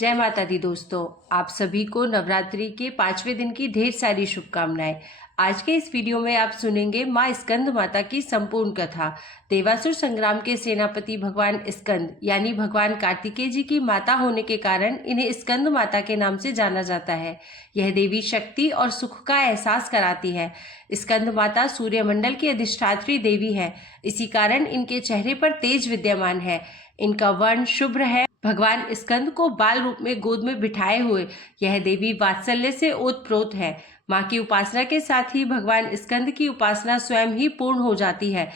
जय माता दी दोस्तों, आप सभी को नवरात्रि के 5वें दिन की ढेर सारी शुभकामनाएं। आज के इस वीडियो में आप सुनेंगे माँ स्कंद माता की संपूर्ण कथा। देवासुर संग्राम के सेनापति भगवान स्कंद यानी भगवान कार्तिकेय जी की माता होने के कारण इन्हें स्कंद माता के नाम से जाना जाता है। यह देवी शक्ति और सुख का एहसास कराती है। स्कंद माता सूर्यमंडल की अधिष्ठात्री देवी है, इसी कारण इनके चेहरे पर तेज विद्यमान है। इनका वर्ण शुभ्र है। भगवान स्कंद को बाल रूप में गोद में बिठाए हुए यह देवी वात्सल्य से ओतप्रोत है। माँ की उपासना के साथ ही भगवान स्कंद की उपासना स्वयं ही पूर्ण हो जाती है,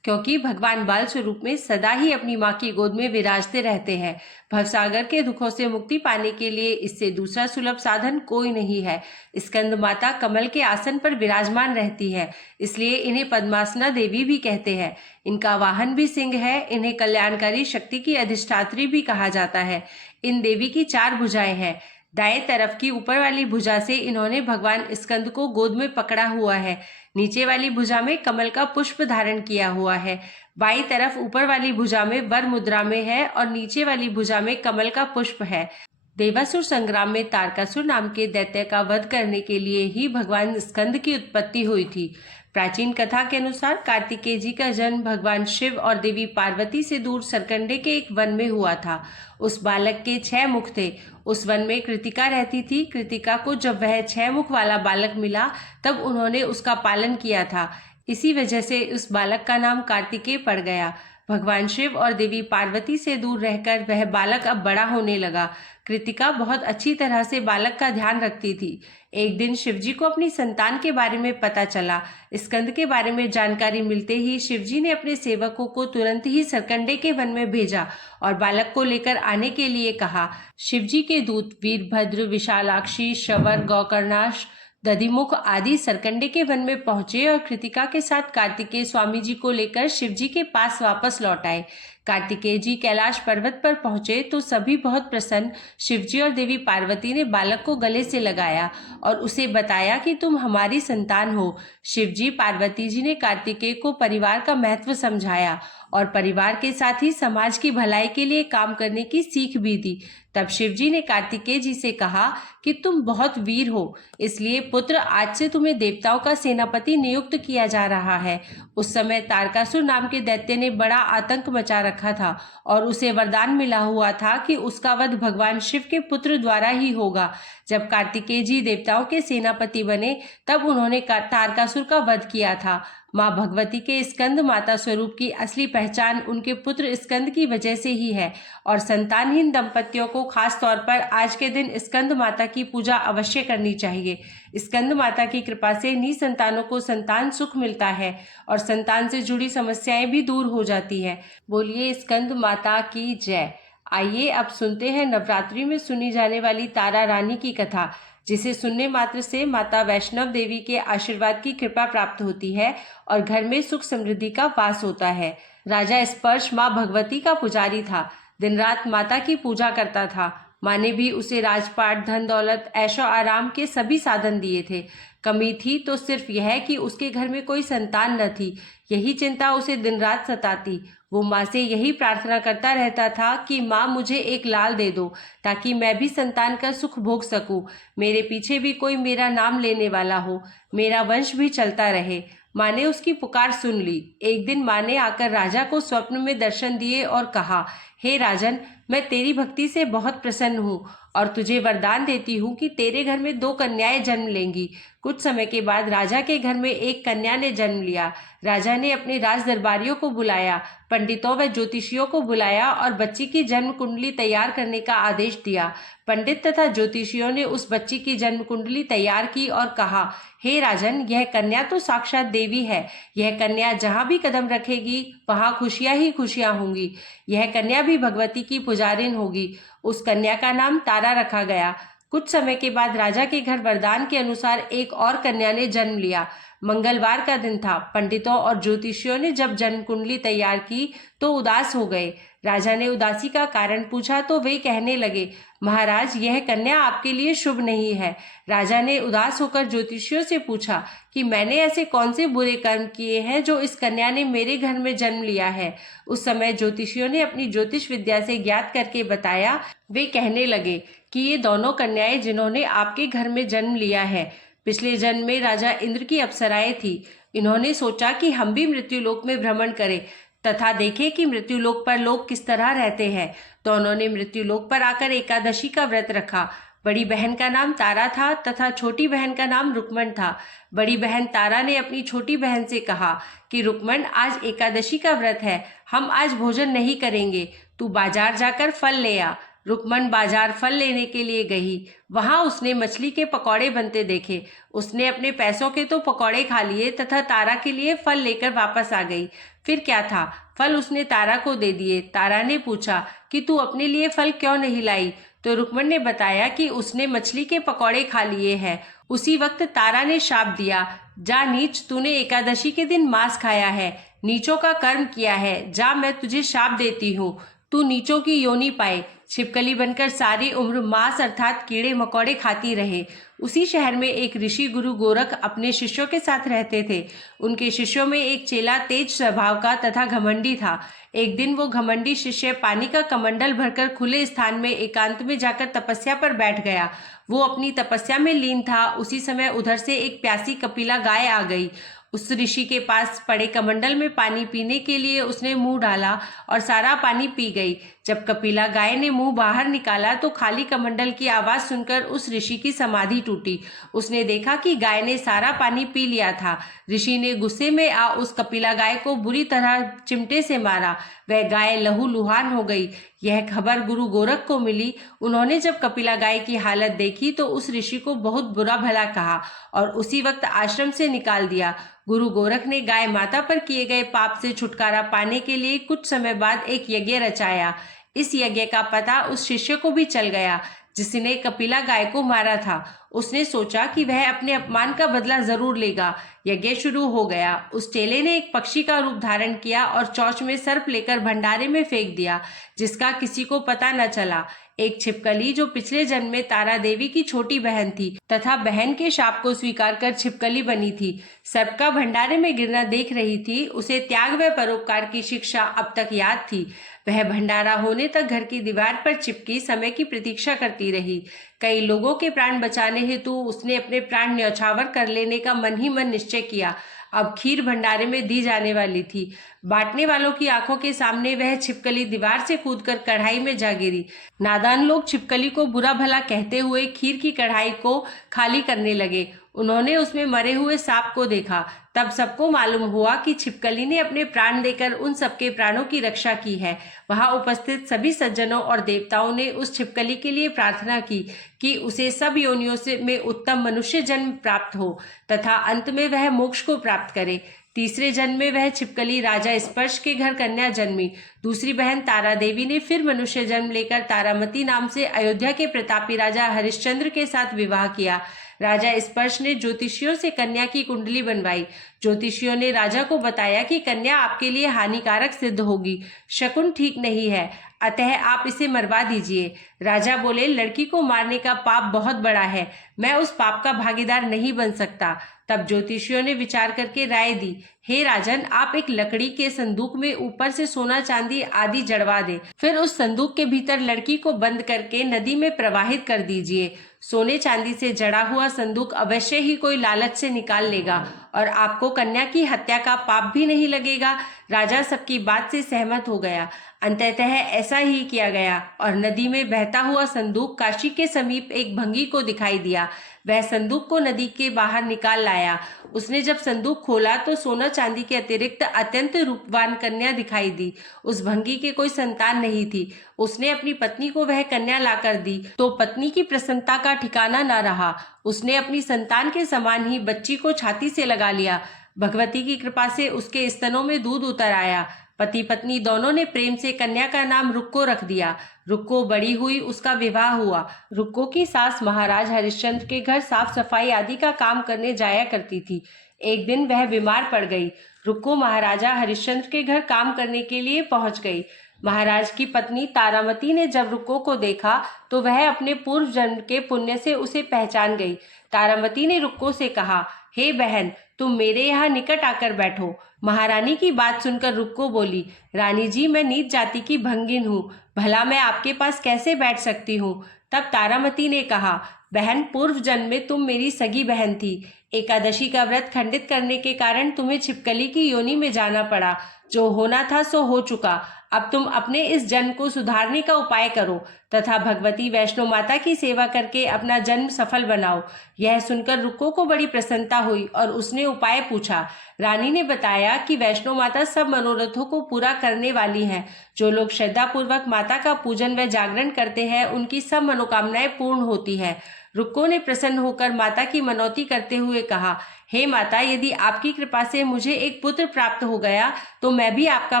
क्योंकि भगवान बाल स्वरूप में सदा ही अपनी माँ की गोद में विराजते रहते हैं। भवसागर के दुखों से मुक्ति पाने के लिए इससे दूसरा सुलभ साधन कोई नहीं है। स्कंद माता कमल के आसन पर विराजमान रहती है, इसलिए इन्हें पद्मासना देवी भी कहते हैं। इनका वाहन भी सिंह है। इन्हें कल्याणकारी शक्ति की अधिष्ठात्री भी कहा जाता है। इन देवी की 4 भुजाएं हैं। दाएं तरफ की ऊपर वाली भुजा से इन्होंने भगवान स्कंद को गोद में पकड़ा हुआ है। नीचे वाली भुजा में कमल का पुष्प धारण किया हुआ है। बाईं तरफ ऊपर वाली भुजा में वर मुद्रा में है और नीचे वाली भुजा में कमल का पुष्प है। देवासुर संग्राम में तारकासुर नाम के दैत्य का वध करने के लिए ही भगवान स्कंद की उत्पत्ति हुई थी। प्राचीन कथा के अनुसार कार्तिकेय जी का जन्म भगवान शिव और देवी पार्वती से दूर सरकंडे के एक वन में हुआ था। उस बालक के 6 मुख थे। उस वन में कृतिका रहती थी। कृतिका को जब वह 6 मुख वाला बालक मिला तब उन्होंने उसका पालन किया था। इसी वजह से उस बालक का नाम कार्तिकेय पड़ गया। भगवान शिव और देवी पार्वती से दूर रहकर वह बालक अब बड़ा होने लगा। कृतिका बहुत अच्छी तरह से बालक का ध्यान रखती थी। एक दिन शिवजी को अपनी संतान के बारे में पता चला। स्कंद के बारे में जानकारी मिलते ही शिवजी ने अपने सेवकों को तुरंत ही सरकंडे के वन में भेजा और बालक को लेकर आने के लिए कहा। शिवजी के दूत वीरभद्र, विशालाक्षी, श्रवण, गौकर्णाश, दधिमुख आदि सरकंडे के वन में पहुंचे और कृतिका के साथ कार्तिकेय स्वामी जी को लेकर शिवजी के पास वापस लौट आए। कार्तिकेय जी कैलाश पर्वत पर पहुंचे तो सभी बहुत प्रसन्न। शिवजी और देवी पार्वती ने बालक को गले से लगाया और उसे बताया कि तुम हमारी संतान हो। शिवजी पार्वती जी ने कार्तिकेय को परिवार का महत्व समझाया और परिवार के साथ ही समाज की भलाई के लिए काम करने की सीख भी दी। तब शिवजी ने कार्तिकेय जी से कहा कि तुम बहुत वीर हो, इसलिए पुत्र आज से तुम्हें देवताओं का सेनापति नियुक्त किया जा रहा है। उस समय तारकासुर नाम के दैत्य ने बड़ा आतंक मचा रखा था और उसे वरदान मिला हुआ था कि उसका वध भगवान शिव के पुत्र द्वारा ही होगा। जब कार्तिकेय जी देवताओं के सेनापति बने तब उन्होंने तारकासुर का वध किया था। माँ भगवती के स्कंद माता स्वरूप की असली पहचान उनके पुत्र स्कंद की वजह से ही है और संतानहीन दंपतियों को खास तौर पर आज के दिन स्कंद माता की पूजा अवश्य करनी चाहिए। स्कंद माता की कृपा से निसंतानों को संतान सुख मिलता है और संतान से जुड़ी समस्याएं भी दूर हो जाती है। बोलिए स्कंद माता की जय। आइए अब सुनते हैं नवरात्रि में सुनी जाने वाली तारा रानी की कथा, जिसे सुनने मात्र से माता वैष्णव देवी के आशीर्वाद की कृपा प्राप्त होती है और घर में सुख समृद्धि का वास होता है। राजा स्पर्श माँ भगवती का पुजारी था। दिन रात माता की पूजा करता था। माँ ने भी उसे राजपाट, धन दौलत, ऐशो आराम के सभी साधन दिए थे। कमी थी तो सिर्फ यह कि उसके घर में कोई संतान न थी। यही चिंता उसे दिन रात सताती। वो माँ से यही प्रार्थना करता रहता था कि माँ मुझे एक लाल दे दो ताकि मैं भी संतान का सुख भोग सकूं। मेरे पीछे भी कोई मेरा नाम लेने वाला हो, मेरा वंश भी चलता रहे। माँ ने उसकी पुकार सुन ली। एक दिन माँ ने आकर राजा को स्वप्न में दर्शन दिए और कहा, हे राजन, मैं तेरी भक्ति से बहुत प्रसन्न हूँ और तुझे वरदान देती हूँ कि तेरे घर में 2 कन्याएं जन्म लेंगी। कुछ समय के बाद राजा के घर में एक कन्या ने जन्म लिया। राजा ने अपने राज दरबारियों को बुलाया, पंडितों व ज्योतिषियों को बुलाया और बच्ची की जन्म कुंडली तैयार करने का आदेश दिया। पंडित तथा ज्योतिषियों ने उस बच्ची की जन्म कुंडली तैयार की और कहा, हे राजन, यह कन्या तो साक्षात देवी है। यह कन्या जहाँ भी कदम रखेगी वहाँ खुशियाँ ही खुशियाँ होंगी। यह कन्या भी भगवती की पुजारिन होगी। उस कन्या का नाम तारा रखा गया। कुछ समय के बाद राजा के घर वरदान के अनुसार एक और कन्या ने जन्म लिया। मंगलवार का दिन था। पंडितों और ज्योतिषियों ने जब जन्म कुंडली तैयार की तो उदास हो गए। राजा ने उदासी का कारण पूछा तो वे कहने लगे, महाराज, यह कन्या आपके लिए शुभ नहीं है। राजा ने उदास होकर ज्योतिषियों से पूछा कि मैंने ऐसे कौन से बुरे कर्म किए हैं जो इस कन्या ने मेरे घर में जन्म लिया है। उस समय ज्योतिषियों ने अपनी ज्योतिष विद्या से ज्ञात करके बताया। वे कहने लगे कि ये दोनों कन्याएं जिन्होंने आपके घर में जन्म लिया है, पिछले जन्म में राजा इंद्र की अप्सराएं थी। इन्होंने सोचा कि हम भी मृत्युलोक में भ्रमण करें तथा देखें कि मृत्युलोक पर लोग किस तरह रहते हैं। दोनों ने मृत्युलोक पर आकर एकादशी का व्रत रखा। बड़ी बहन का नाम तारा था तथा छोटी बहन का नाम रुक्मण था। बड़ी बहन तारा ने अपनी छोटी बहन से कहा कि रुक्मण, आज एकादशी का व्रत है, हम आज भोजन नहीं करेंगे, तू बाजार जाकर फल ले आ। रुक्मण बाजार फल लेने के लिए गई। वहां उसने मछली के पकौड़े बनते देखे। उसने अपने पैसों के तो पकौड़े खा लिए तथा तारा के लिए फल लेकर वापस आ गई। फिर क्या था, फल उसने तारा को दे दिए। तारा ने पूछा कि तू अपने लिए फल क्यों नहीं लाई, तो रुक्मण ने बताया कि उसने मछली के पकौड़े खा लिए हैं। उसी वक्त तारा ने शाप दिया, जा नीच, तूने एकादशी के दिन मांस खाया है, नीचों का कर्म किया है, जा मैं तुझे शाप देती हूँ, तू नीचों की योनि पाए। छिपकली बनकर सारी उम्र मांस अर्थात कीड़े मकोड़े खाती रहे। उसी शहर में एक ऋषि गुरु गोरख अपने शिष्यों के साथ रहते थे। उनके शिष्यों में एक चेला तेज स्वभाव का तथा घमंडी था। एक दिन वो घमंडी शिष्य पानी का कमंडल भरकर खुले स्थान में एकांत में जाकर तपस्या पर बैठ गया। वो अपनी तपस्या में लीन था। उसी समय उधर से एक प्यासी कपिला गाय आ गई। उस ऋषि के पास पड़े कमंडल में पानी पीने के लिए उसने मुंह डाला और सारा पानी पी गई। जब कपिला गाय ने मुंह बाहर निकाला तो खाली कमंडल की आवाज सुनकर उस ऋषि की समाधि टूटी। उसने देखा कि गाय ने सारा पानी पी लिया था। ऋषि ने गुस्से में आ उस कपिला गाय को बुरी तरह चिमटे से मारा। वह गाय लहूलुहान हो गई। यह खबर गुरु गोरख को मिली। उन्होंने जब कपिला गाय की हालत देखी तो उस ऋषि को बहुत बुरा भला कहा और उसी वक्त आश्रम से निकाल दिया। गुरु गोरख ने गाय माता पर किए गए पाप से छुटकारा पाने के लिए कुछ समय बाद एक यज्ञ रचाया। इस यज्ञ का पता उस शिष्य को भी चल गया जिसने कपिला गाय को मारा था। उसने सोचा कि वह अपने अपमान का बदला जरूर लेगा। यज्ञ शुरू हो गया। उस चेले ने एक पक्षी का रूप धारण किया और चोंच में सर्प लेकर भंडारे में फेंक दिया, जिसका किसी को पता न चला। एक छिपकली जो पिछले जन्म में तारा देवी की छोटी बहन थी तथा बहन के शाप को स्वीकार कर छिपकली बनी थी, सर्प का भंडारे में गिरना देख रही थी। उसे त्याग व परोपकार की शिक्षा अब तक याद थी। वह भंडारा होने तक घर की दीवार पर चिपकी समय की प्रतीक्षा करती रही। कई लोगों के प्राण बचाने हेतु उसने अपने प्राण न्यौछावर कर लेने का मन ही मन निश्चय किया। अब खीर भंडारे में दी जाने वाली थी। बांटने वालों की आंखों के सामने वह छिपकली दीवार से कूदकर कढ़ाई में जा गिरी। नादान लोग छिपकली को बुरा भला कहते हुए खीर की कढ़ाई को खाली करने लगे। उन्होंने उसमें मरे हुए सांप को देखा। तब सबको मालूम हुआ कि छिपकली ने अपने प्राण देकर उन सबके प्राणों की रक्षा की है। वहां उपस्थित सभी सज्जनों और देवताओं ने उस छिपकली के लिए प्रार्थना की कि उसे सब योनियों से में उत्तम मनुष्य जन्म प्राप्त हो तथा अंत में वह मोक्ष को प्राप्त करे। तीसरे जन्म में वह छिपकली राजा स्पर्श के घर कन्या जन्मी। दूसरी बहन तारा देवी ने फिर मनुष्य जन्म लेकर तारामती नाम से अयोध्या के प्रतापी राजा हरिश्चंद्र के साथ विवाह किया। राजा स्पर्श ने ज्योतिषियों से कन्या की कुंडली बनवाई। ज्योतिषियों ने राजा को बताया कि कन्या आपके लिए हानिकारक सिद्ध होगी, शकुन ठीक नहीं है, अतः आप इसे मरवा दीजिए। राजा बोले, लड़की को मारने का पाप बहुत बड़ा है, मैं उस पाप का भागीदार नहीं बन सकता। तब ज्योतिषियों ने विचार करके राय दी, हे राजन, आप एक लकड़ी के संदूक में ऊपर से सोना चांदी आदि जड़वा दें, फिर उस संदूक के भीतर लड़की को बंद करके नदी में प्रवाहित कर दीजिए। सोने चांदी से जड़ा हुआ संदूक अवश्य ही कोई लालच से निकाल लेगा और आपको कन्या की हत्या का पाप भी नहीं लगेगा। राजा सबकी बात से सहमत हो गया। अंततः ऐसा ही किया गया और नदी में बहता हुआ संदूक काशी के समीप एक भंगी को दिखाई दिया। वह संदूक को नदी के बाहर निकाल लाया। उसने जब संदूक खोला तो सोना चांदी के अतिरिक्त अत्यंत रूपवान कन्या दिखाई दी। उस भंगी के कोई संतान नहीं थी। उसने अपनी पत्नी को वह कन्या लाकर दी तो पत्नी की प्रसन्नता का ठिकाना न रहा। उसने अपनी संतान के समान ही बच्ची को छाती से लगा लिया। भगवती की कृपा से उसके स्तनों में दूध उतर आया। पति पत्नी दोनों ने प्रेम से कन्या का नाम रुक्को रख दिया। रुक्को बड़ी हुई, उसका विवाह हुआ। रुक्को की सास महाराज हरिश्चंद्र के घर साफ सफाई आदि का काम करने जाया करती थी। एक दिन वह बीमार पड़ गई। रुक्को महाराजा हरिश्चंद्र के घर काम करने के लिए पहुंच गई। महाराज की पत्नी तारामती ने जब रुक्को को देखा तो वह अपने पूर्व जन्म के पुण्य से उसे पहचान गई। तारामती ने रुक्को से कहा, हे बहन, तुम मेरे यहाँ निकट आकर बैठो। महारानी की बात सुनकर रुक्को बोली, रानी जी, मैं नीच जाति की भंगिन हूँ, भला मैं आपके पास कैसे बैठ सकती हूँ। तब तारामती ने कहा, बहन, पूर्व जन्म में तुम मेरी सगी बहन थी। एकादशी का व्रत खंडित करने के कारण तुम्हें छिपकली की योनि में जाना पड़ा। जो होना था सो हो चुका। अब तुम अपने इस जन्म को सुधारने का उपाय करो तथा भगवती वैष्णो माता की सेवा करके अपना जन्म सफल बनाओ। यह सुनकर रुक्को को बड़ी प्रसन्नता हुई और उसने उपाय पूछा। रानी ने बताया कि वैष्णो माता सब मनोरथों को पूरा करने वाली हैं। जो लोग श्रद्धा पूर्वक माता का पूजन व जागरण करते हैं उनकी सब मनोकामनाएं पूर्ण होती हैं। रुक्को ने प्रसन्न होकर माता की मनौती करते हुए कहा, हे माता, यदि आपकी कृपा से मुझे एक पुत्र प्राप्त हो गया तो मैं भी आपका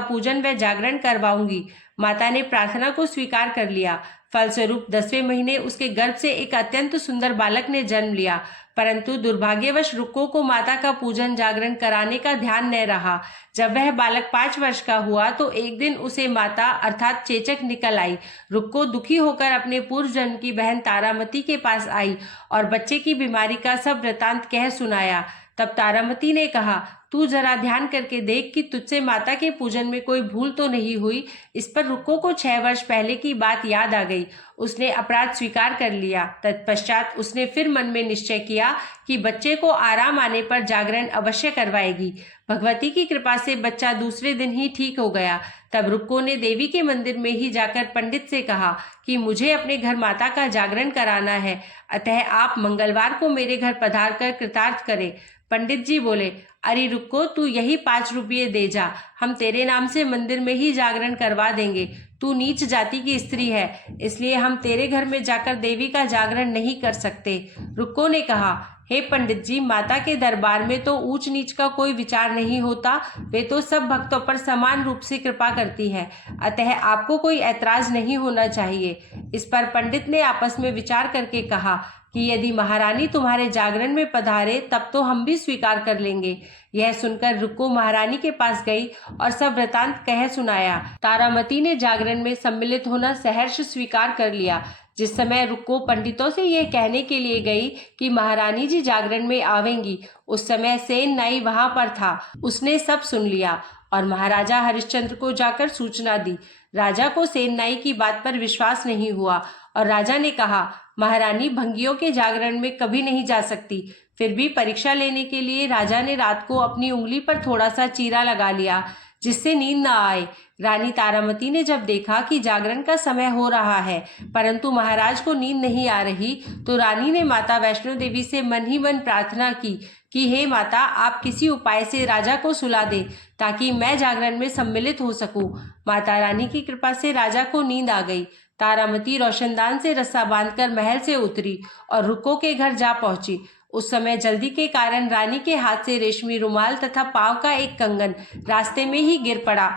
पूजन व जागरण करवाऊंगी। माता ने प्रार्थना को स्वीकार कर लिया। फलस्वरूप 10वें महीने उसके गर्भ से एक अत्यंत सुंदर बालक ने जन्म लिया। परंतु दुर्भाग्यवश रुक्को को माता का पूजन जागरण कराने का ध्यान न रहा। जब वह बालक 5 वर्ष का हुआ तो एक दिन उसे माता अर्थात चेचक निकल आई। रुक्को दुखी होकर अपने पूर्व जन्म की बहन तारामती के पास आई और बच्चे की बीमारी का सब वृतांत कह सुनाया। तब तारामती ने कहा, तू जरा ध्यान करके देख कि तुझसे माता के पूजन में कोई भूल तो नहीं हुई। इस पर रुक्को को 6 वर्ष पहले की बात याद आ गई। उसने अपराध स्वीकार कर लिया। तत्पश्चात उसने फिर मन में निश्चय किया कि बच्चे को आराम आने पर जागरण अवश्य करवाएगी। भगवती की कृपा से बच्चा दूसरे दिन ही ठीक हो गया। तब रुक्को ने देवी के मंदिर में ही जाकर पंडित से कहा कि मुझे अपने घर माता का जागरण कराना है, अतः आप मंगलवार को मेरे घर पधार कर कृतार्थ करें। पंडित जी बोले, अरे रुक्को, तू यही 5 रुपये दे जा, हम तेरे नाम से मंदिर में ही जागरण करवा देंगे। तू नीच जाति की स्त्री है, इसलिए हम तेरे घर में जाकर देवी का जागरण नहीं कर सकते। रुक्को ने कहा, हे पंडित जी, माता के दरबार में तो ऊंच नीच का कोई विचार नहीं होता। वे तो सब भक्तों पर समान रूप से कृपा करती है, अतः आपको कोई ऐतराज नहीं होना चाहिए। इस पर पंडित ने आपस में विचार करके कहा कि यदि महारानी तुम्हारे जागरण में पधारे तब तो हम भी स्वीकार कर लेंगे। यह सुनकर रुक्को महारानी के पास गई और सब वृतांत कह सुनाया। तारामती ने जागरण में सम्मिलित होना सहर्ष स्वीकार कर लिया। जिस समय रुक्को पंडितों से यह कहने के लिए गई कि महारानी जी जागरण में आवेंगी, उस समय सेन नाई वहां पर था। उसने सब सुन लिया और महाराजा हरिश्चंद्र को जाकर सूचना दी। राजा को सेन नाई की बात पर विश्वास नहीं हुआ और राजा ने कहा, महारानी भंगियों के जागरण में कभी नहीं जा सकती। फिर भी परीक्षा लेने के लिए राजा ने रात को अपनी उंगली पर थोड़ा सा चीरा लगा लिया जिससे नींद न आए। रानी तारामती ने जब देखा कि जागरण का समय हो रहा है परंतु महाराज को नींद नहीं आ रही तो रानी ने माता वैष्णो देवी से मन ही मन प्रार्थना की कि हे माता, आप किसी उपाय से राजा को सुला दे ताकि मैं जागरण में सम्मिलित हो सकूं। माता रानी की कृपा से राजा को नींद आ गई। तारामती रोशनदान से रस्सा बांधकर महल से उतरी और रुक्को के घर जा पहुंची। उस समय जल्दी के कारण रानी के हाथ से रेशमी रुमाल तथा पांव का एक कंगन रास्ते में ही गिर पड़ा।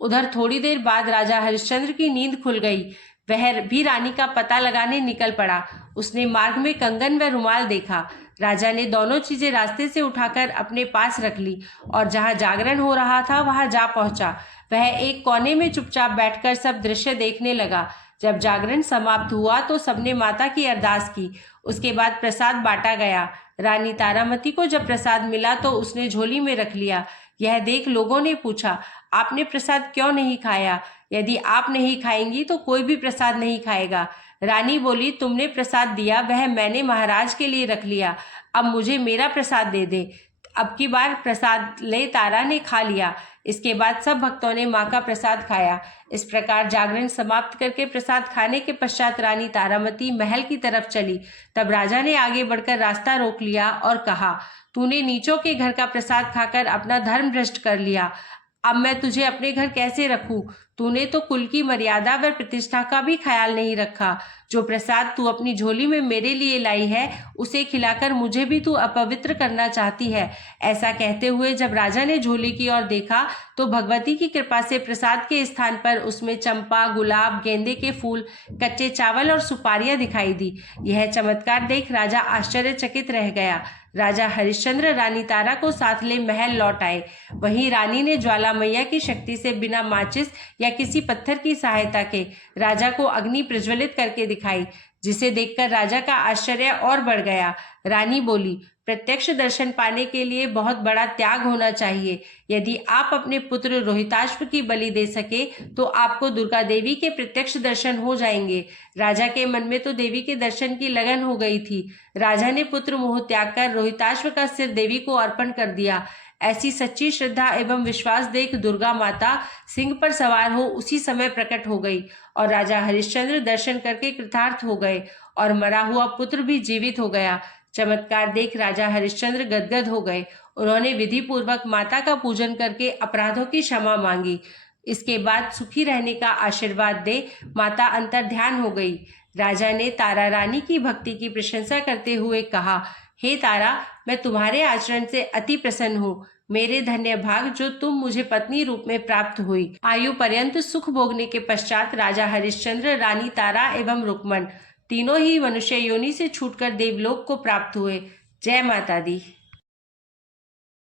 उधर थोड़ी देर बाद राजा हरिश्चंद्र की नींद खुल गई। वह भी रानी का पता लगाने निकल पड़ा। उसने मार्ग में कंगन व रुमाल देखा। राजा ने दोनों चीजें रास्ते से उठाकर अपने पास रख ली और जहां जागरण हो रहा था वहां जा पहुंचा। वह एक कोने में चुपचाप बैठकर सब दृश्य देखने लगा। जब जागरण समाप्त हुआ तो सबने माता की अरदास की। उसके बाद प्रसाद बांटा गया। रानी तारामती को जब प्रसाद मिला तो उसने झोली में रख लिया। यह देख लोगों ने पूछा, आपने प्रसाद क्यों नहीं खाया? यदि आप नहीं खाएंगी तो कोई भी प्रसाद नहीं खाएगा। रानी बोली, तुमने प्रसाद दिया वह मैंने महाराज के लिए रख लिया, अब मुझे मेरा प्रसाद दे दे। अब की बार प्रसाद ले तारा ने खा लिया। इसके बाद सब भक्तों ने माँ का प्रसाद खाया। इस प्रकार जागरण समाप्त करके प्रसाद खाने के पश्चात रानी तारामती महल की तरफ चली। तब राजा ने आगे बढ़कर रास्ता रोक लिया और कहा, तूने नीचों के घर का प्रसाद खाकर अपना धर्म भ्रष्ट कर लिया। अब मैं तुझे अपने घर कैसे रखूं? तूने तो कुल की मर्यादा व प्रतिष्ठा का भी ख्याल नहीं रखा। जो प्रसाद तू अपनी झोली में मेरे लिए लाई है उसे खिलाकर मुझे भी तू अपवित्र करना चाहती है। ऐसा कहते हुए जब राजा ने झोली की ओर देखा तो भगवती की कृपा से प्रसाद के स्थान पर उसमें चंपा, गुलाब, गेंदे के फूल, कच्चे चावल और सुपारियां दिखाई दी। यह चमत्कार देख राजा आश्चर्यचकित रह गया। राजा हरिश्चंद्र रानी तारा को साथ ले महल लौट आए। वहीं रानी ने ज्वाला मैया की शक्ति से बिना माचिस या किसी पत्थर की सहायता के राजा को अग्नि प्रज्वलित करके दिखाई, जिसे देखकर राजा का आश्चर्य और बढ़ गया। रानी बोली, प्रत्यक्ष दर्शन पाने के लिए बहुत बड़ा त्याग होना चाहिए। यदि आप अपने पुत्र रोहिताश्व की बलि दे सके तो आपको दुर्गा देवी के प्रत्यक्ष दर्शन हो जाएंगे। राजा के मन में तो देवी के दर्शन की लगन हो गई थी। राजा ने पुत्र मोह त्याग कर रोहिताश्व का सिर देवी को अर्पण कर दिया। ऐसी सच्ची श्रद्धा एवं विश्वास देख दुर्गा माता सिंह पर सवार हो उसी समय प्रकट हो गई और राजा हरिश्चंद्र दर्शन करके कृतार्थ हो गए और मरा हुआ पुत्र भी जीवित हो गया। चमत्कार देख राजा हरिश्चंद्र गदगद हो गए। उन्होंने विधि पूर्वक माता का पूजन करके अपराधों की क्षमा मांगी। इसके बाद सुखी रहने का आशीर्वाद दे माता अंतर ध्यान हो गई। राजा ने तारा रानी की भक्ति की प्रशंसा करते हुए कहा, हे तारा, मैं तुम्हारे आचरण से अति प्रसन्न हूँ। मेरे धन्य भाग जो तुम मुझे पत्नी रूप में प्राप्त हुई। आयु पर्यंत सुख भोगने के पश्चात राजा हरिश्चंद्र, रानी तारा एवं रुक्मण तीनों ही मनुष्य योनि से छूटकर देवलोक को प्राप्त हुए। जय माता दी।